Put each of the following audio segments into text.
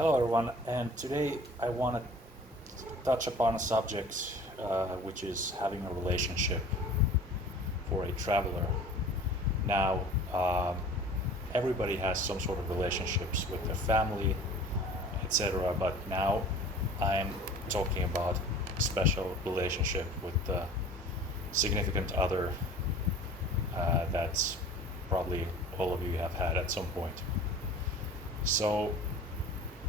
Hello, everyone, and today I want to touch upon a subject which is having a relationship for a traveler. Now, everybody has some sort of relationships with their family, etc., but now I'm talking about a special relationship with the significant other that probably all of you have had at some point. So,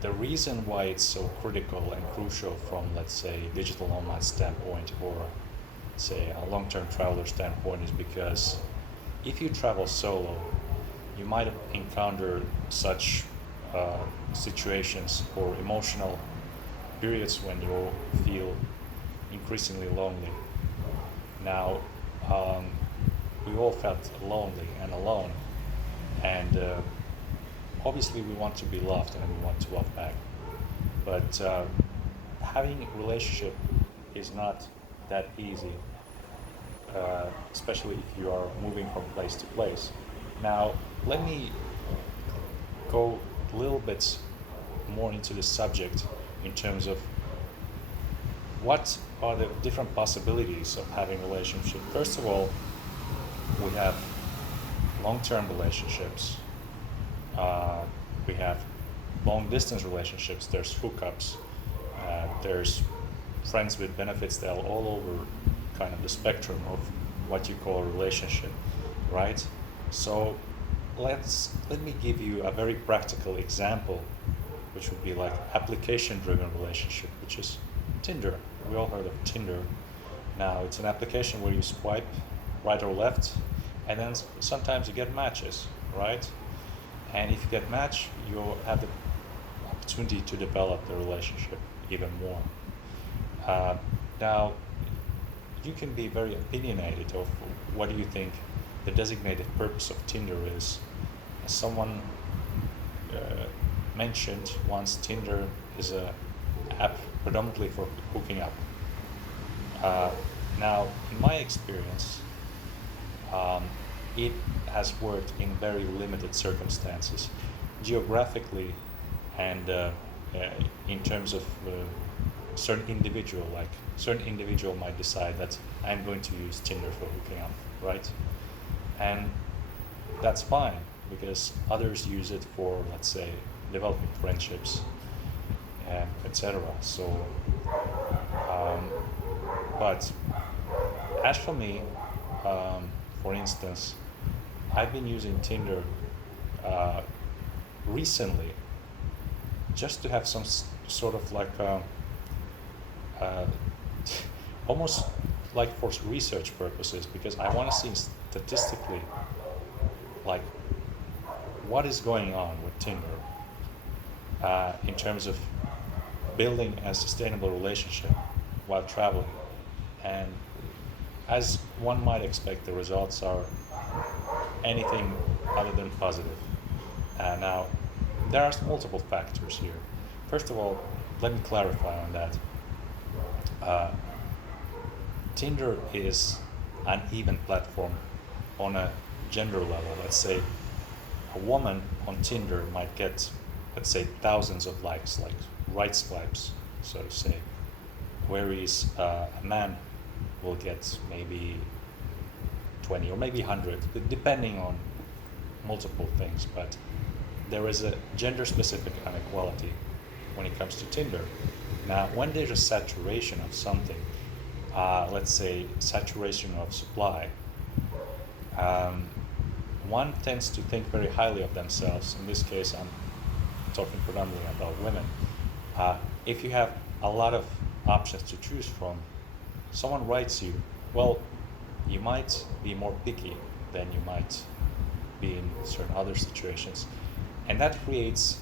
the reason why it's so critical and crucial from, let's say, digital nomad standpoint or say a long-term traveler standpoint is because if you travel solo, you might encounter such situations or emotional periods when you feel increasingly lonely. Now, um, we all felt lonely and alone, and obviously we want to be loved and we want to love back. But having a relationship is not that easy, especially if you are moving from place to place. Now, let me go a little bit more into the subject in terms of what are the different possibilities of having a relationship. First of all, we have long-term relationships. Uh, we have long-distance relationships. There's hookups. There's friends with benefits that are all over kind of the spectrum of what you call a relationship, right? So let me give you a very practical example, which would be like application-driven relationship, which is Tinder. We all heard of Tinder. Now it's an application where you swipe right or left, and then sometimes you get matches, right? And if you get matched, you'll have the opportunity to develop the relationship even more. Uh, Now, you can be very opinionated of what do you think the designated purpose of Tinder is. As someone uh, mentioned once, Tinder is a app predominantly for hooking up. Uh, Now, in my experience, um, it has worked in very limited circumstances, geographically, and in terms of certain individual. Like certain individual might decide that I'm going to use Tinder for hooking up, right? And that's fine because others use it for, let's say, developing friendships, etc. So, um, but as for me, for instance, I've been using Tinder uh, recently just to have some sort of like uh, almost like for research purposes because I want to see statistically like what is going on with Tinder in terms of building a sustainable relationship while traveling. And as one might expect, the results are anything other than positive. Now, there are multiple factors here. First of all, let me clarify on that. Uh, Tinder is an even platform on a gender level. Let's say a woman on Tinder might get, let's say, thousands of likes, like right swipes, so to say, whereas a man will get maybe 20 or maybe 100, depending on multiple things. But there is a gender specific inequality when it comes to Tinder. Now, when there's a saturation of something, let's say saturation of supply, um, one tends to think very highly of themselves. In this case, I'm talking predominantly about women. If you have a lot of options to choose from, someone writes you, well, you might be more picky than you might be in certain other situations. And that creates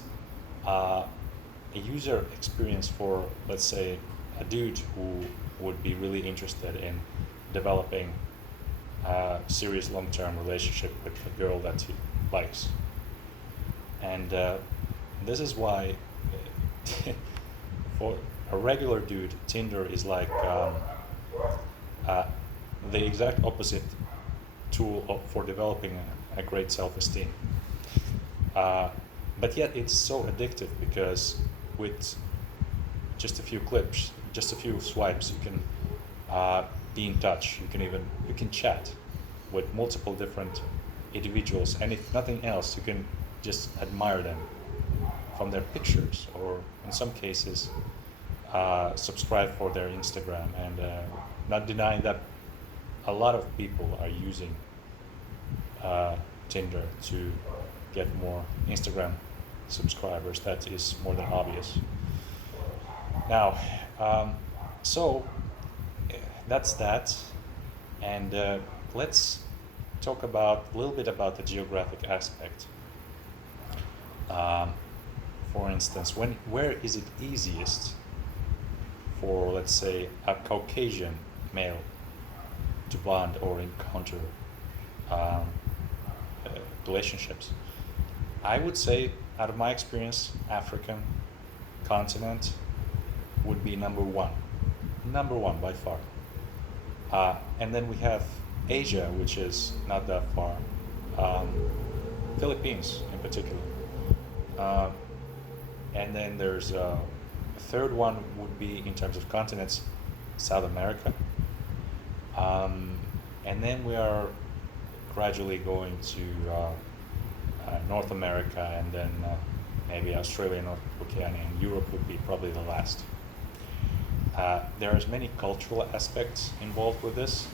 a user experience for, let's say, a dude who would be really interested in developing a serious long-term relationship with a girl that he likes. And this is why for a regular dude, Tinder is like uh, the exact opposite tool for developing a great self-esteem. Uh, but yet it's so addictive because with just a few clips, just a few swipes, you can be in touch. You can chat with multiple different individuals, and if nothing else, you can just admire them from their pictures, or in some cases, subscribe for their Instagram. And not denying that a lot of people are using uh, Tinder to get more Instagram subscribers. That is more than obvious. Now, um, so that's that, and let's talk about a little bit about the geographic aspect. Um, for instance, where is it easiest for, let's say, a Caucasian male to bond or encounter um, uh, relationships? I would say, out of my experience, African continent would be number one by far. And then we have Asia, which is not that far, um, Philippines in particular. Um, and then there's a third one would be, in terms of continents, South America. And then we are gradually going to North America, and then maybe Australia, North Oceania, and Europe would be probably the last. There's many cultural aspects involved with this.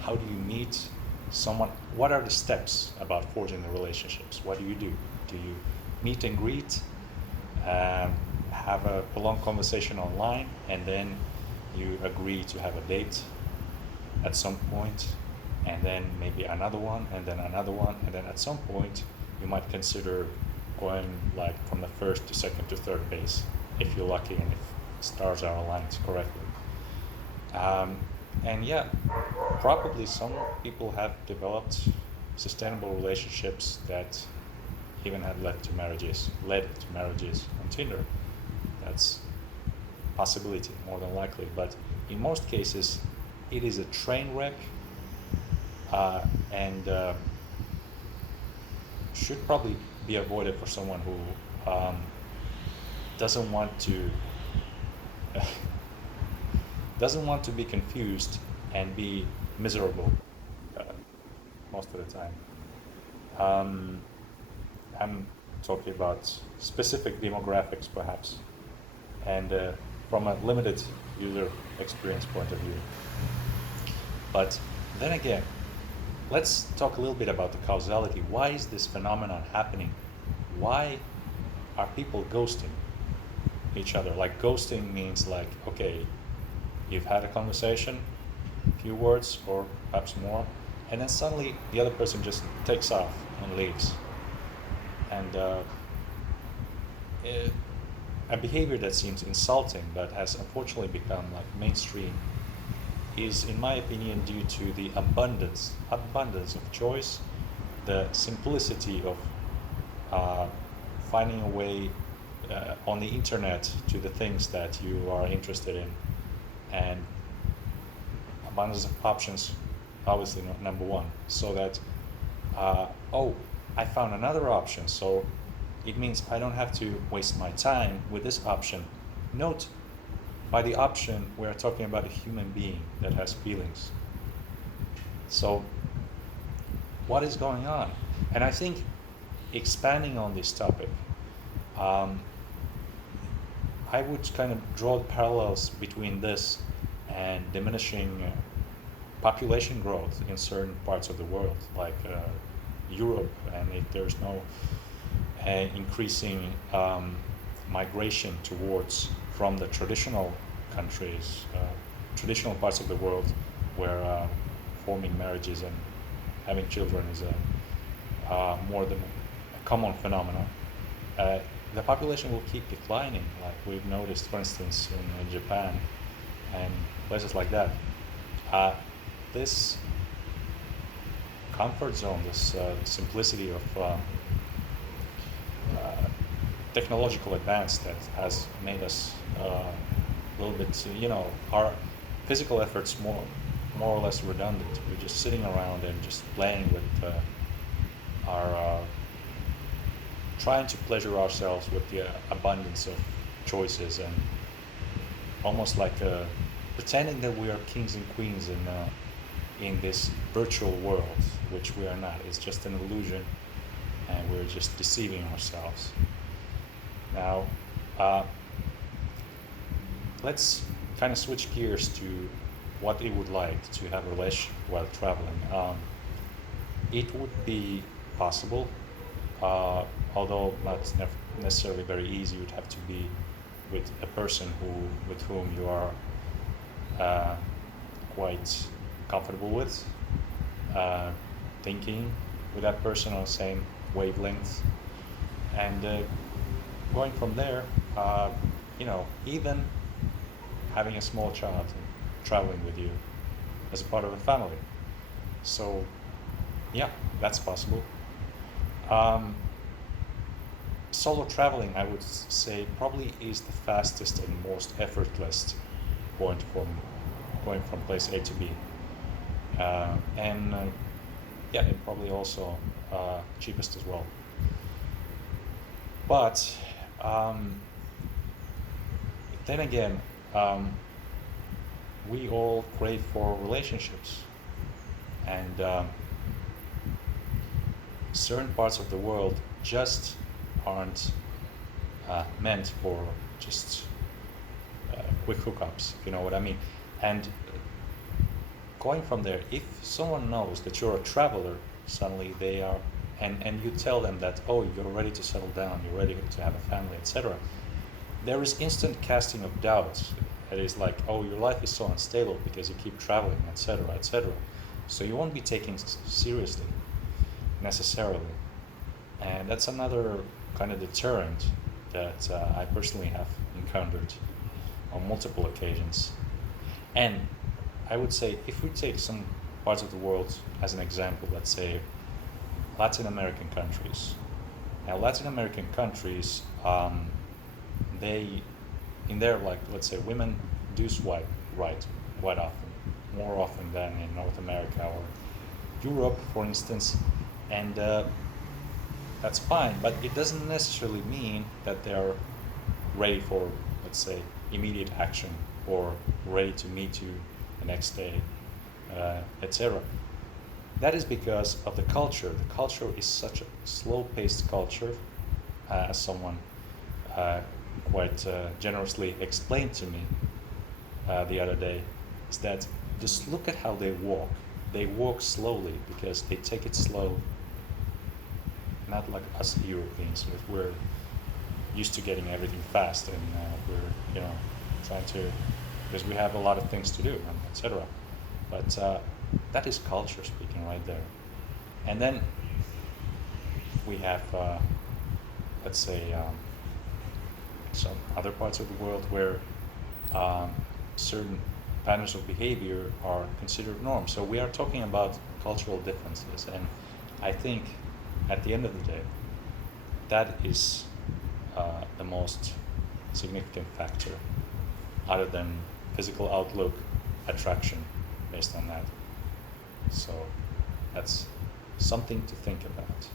How do you meet someone? What are the steps about forging the relationships? What do you do? Do you meet and greet, have a prolonged conversation online, and then you agree to have a date at some point, and then maybe another one, and then another one, and then at some point you might consider going like from the first to second to third base if you're lucky and if stars are aligned correctly. Um, and yeah, probably some people have developed sustainable relationships that even have led to marriages on Tinder. That's a possibility, more than likely. But in most cases, it is a train wreck, and should probably be avoided for someone who doesn't want to doesn't want to be confused and be miserable uh, most of the time. Um, I'm talking about specific demographics, perhaps, and from a limited user experience point of view. But then again, let's talk a little bit about the causality. Why is this phenomenon happening? Why are people ghosting each other? Like, ghosting means like, okay, you've had a conversation, a few words or perhaps more, and then suddenly the other person just takes off and leaves. And a behavior that seems insulting but has unfortunately become like mainstream is, in my opinion, due to the abundance of choice, the simplicity of finding a way on the internet to the things that you are interested in, and abundance of options, obviously number one, so that oh, I found another option, so it means I don't have to waste my time with this option. Note, by the option, we are talking about a human being that has feelings. So, what is going on? And I think, expanding on this topic, um, I would kind of draw parallels between this and diminishing population growth in certain parts of the world, like Europe, and if there's no increasing migration towards from the traditional countries, traditional parts of the world where forming marriages and having children is a more than a common phenomenon. The population will keep declining, like we've noticed, for instance, in Japan and places like that. This comfort zone, this simplicity of technological advance that has made us a little bit, our physical efforts more or less redundant. We're just sitting around and just playing with our, trying to pleasure ourselves with the abundance of choices, and almost like pretending that we are kings and queens in this virtual world, which we are not. It's just an illusion, and we're just deceiving ourselves. Now, uh, let's kind of switch gears to what it would like to have a relationship while traveling. It would be possible, uh, although not necessarily very easy. You'd have to be with a person with whom you are uh, quite comfortable with, uh, thinking with that person on the same wavelength, and going from there, even having a small child traveling with you as a part of a family. So, yeah, that's possible. Um, Solo traveling, I would say, probably is the fastest and most effortless point from going from place A to B. And yeah, and probably also cheapest as well. But um, then again, um, we all crave for relationships, and certain parts of the world just aren't meant for just quick hookups, if you know what I mean. And going from there, if someone knows that you're a traveler, suddenly they are, and you tell them that, oh, you're ready to settle down, you're ready to have a family, etc., there is instant casting of doubts. It is like, oh, your life is so unstable because you keep traveling, etc., etc. So you won't be taken seriously necessarily, and that's another kind of deterrent that I personally have encountered on multiple occasions. And I would say, if we take some parts of the world as an example, let's say Latin American countries. Now, Latin American countries, they, in their, like, let's say, women do swipe right quite often, more often than in North America or Europe, for instance, and that's fine, but it doesn't necessarily mean that they're ready for, let's say, immediate action or ready to meet you the next day, etc. That is because of the culture. The culture is such a slow-paced culture, as someone quite generously explained to me the other day, is that just look at how they walk. They walk slowly because they take it slow, not like us Europeans. We're used to getting everything fast, and we're trying to, because we have a lot of things to do, and etc. But that is culture speaking right there. And then we have, let's say, some other parts of the world where certain patterns of behavior are considered norms. So we are talking about cultural differences, and I think at the end of the day, that is the most significant factor, other than physical outlook, attraction, based on that. So that's something to think about.